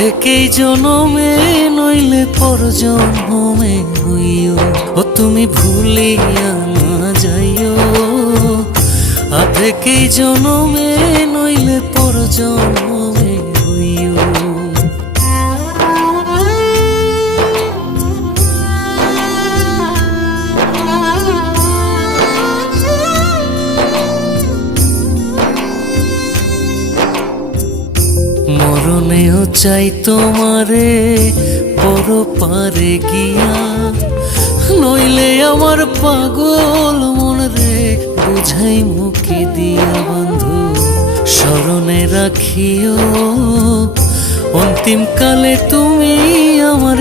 আধেকেই জনমে নইলে পর জন্মে হইও, ও তুমি ভুলিয়া না যাইও। আধেকেই জনমে নইলে পর জন্মে হইও। মরণেও চাই তোমারে পর পারে গিয়া, নইলে আমার পাগল মন রে বুঝাই মুখে দিয়া। বন্ধু স্মরণে রাখিও অন্তিম কালে তুমি আমার